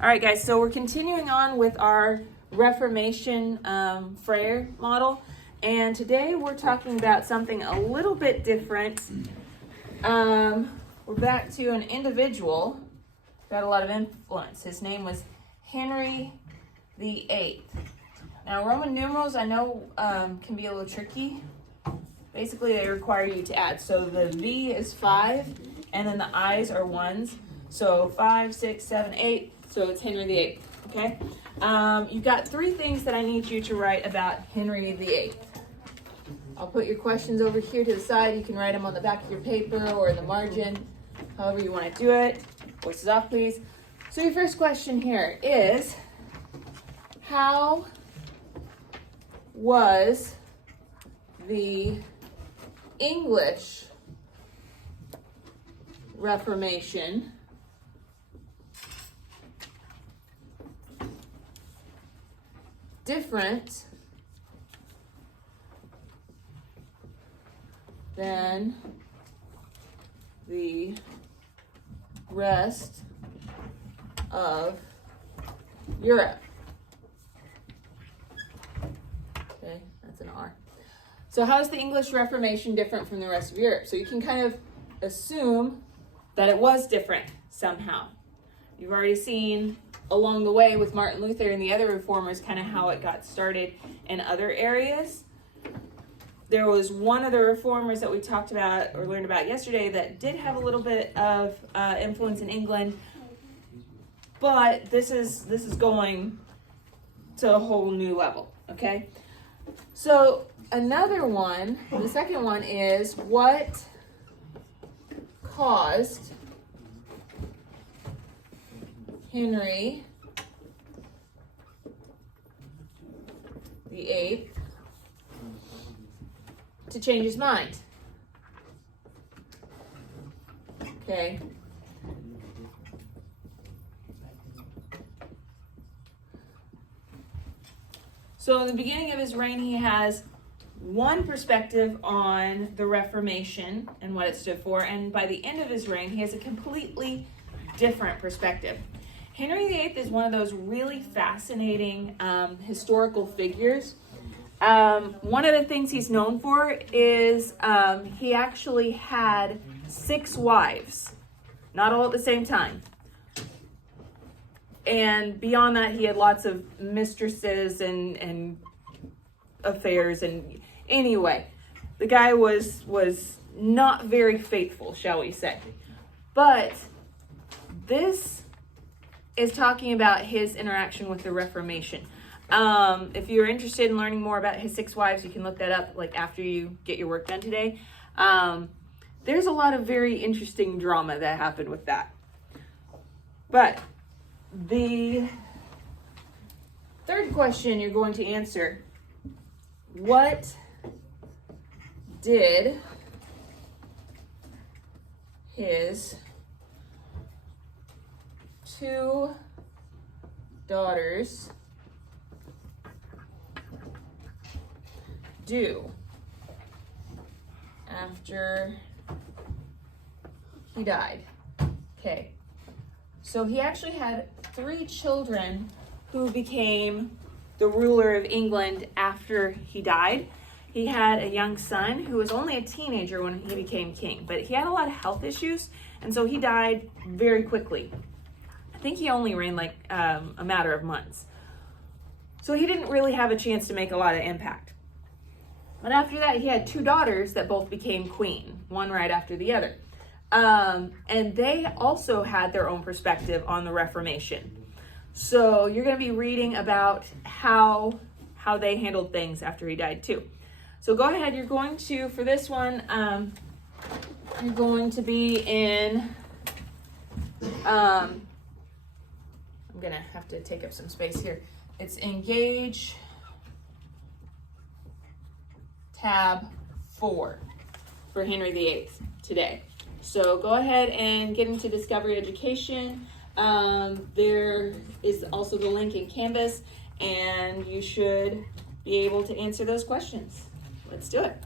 All right, guys, so we're continuing on with our Reformation Friar model, and today we're talking about something a little bit different. We're back to an individual who had a lot of influence. His name was Henry VIII. Now, Roman numerals, I know, can be a little tricky. Basically, they require you to add. So the V is 5, and then the I's are 1s. So 5, 6, 7, 8. So it's Henry VIII. Okay? You've got 3 things that I need you to write about Henry VIII. I'll put your questions over here to the side. You can write them on the back of your paper or in the margin, however you want to do it. Voices off, please. So your first question here is, how was the English Reformation different than the rest of Europe? Okay, that's an R. So how is the English Reformation different from the rest of Europe? So you can kind of assume that it was different somehow. You've already seen along the way with Martin Luther and the other reformers kind of how it got started in other areas. There was one of the reformers that we talked about or learned about yesterday that did have a little bit of influence in England, but this is going to a whole new level, okay? So another one, the second one is, what caused Henry VIII to change his mind? Okay. So in the beginning of his reign, he has one perspective on the Reformation and what it stood for, and by the end of his reign, he has a completely different perspective. Henry VIII is one of those really fascinating historical figures. One of the things he's known for is he actually had 6 wives, not all at the same time. And beyond that, he had lots of mistresses and affairs. And anyway, the guy was not very faithful, shall we say. But this is talking about his interaction with the Reformation. If you're interested in learning more about his 6 wives, you can look that up like after you get your work done today. There's a lot of very interesting drama that happened with that. But the third question you're going to answer, what did his 2 daughters do after he died? Okay, so he actually had 3 children who became the ruler of England after he died. He had a young son who was only a teenager when he became king, but he had a lot of health issues, and so he died very quickly. I think he only reigned like a matter of months. So he didn't really have a chance to make a lot of impact. But after that, he had 2 daughters that both became queen, one right after the other. And they also had their own perspective on the Reformation. So you're going to be reading about how they handled things after he died too. So go ahead, you're going to, for this one, you're going to be in, I'm going to have to take up some space here. It's Engage tab 4 for Henry VIII today. So go ahead and get into Discovery Education. There is also the link in Canvas, and you should be able to answer those questions. Let's do it.